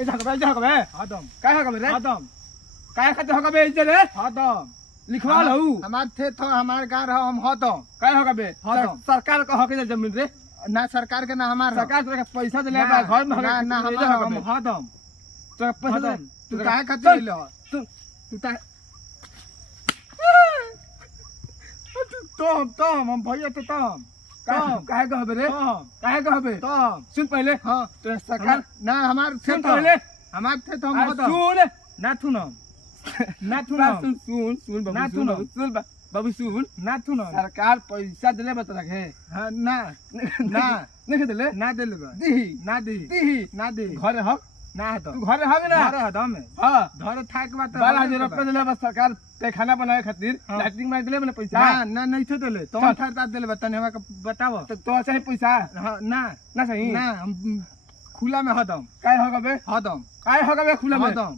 ऐसा हकबे हदम काय हकबे रे हदम काय खाते हकबे इजे रे हदम लिखवा लहू हमार थे तो हमार गार हम हदम काय हकबे हदम। सरकार का हक जमीन रे ना सरकार के ना हमार सरकार तोरा के पैसा देले बा घर में ना ना हमार हम हदम तोरा पैसा हदम तू तू काहे खातिर ले तू ता तम हम भैया तो तम काहे कहबे रे काहे कहबे तम सुन पहले हां तोरा सरकार ना हमार थे सुन तो पहले हमार थे तो हम हदम सुन ना थुनम ना सुन थुनम सुन सुन बाबू ना सुन सुनो। सुन बाबू सुन ना थुनम सरकार पैसा देले बता रखे हां ना ना नहीं देले ना देलगा दिही ना दी दिही ना दी घर हक ना है तो तू घर हक ना घरे हदम है हां घरे थाक बात 12,000 रुपया देले बस सरकार ते खाना बनाए खातिर हाँ। लैट्रिन मार देले मने पैसा ना ना नहीं थे देले तो चल। थार देले बताने हमरा के बताओ तो तो चाहे पैसा हाँ, ना ना सही ना हम खुला में हदम काय हकबे हदम काय हकबे खुला में हदम